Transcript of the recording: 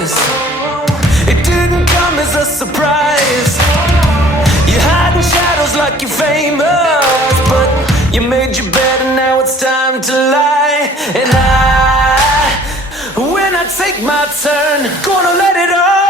this. It didn't come as a surprise. You're hiding shadows like you're famous, but you made your bed and now it's time to lie. And when I take my turn, gonna let it all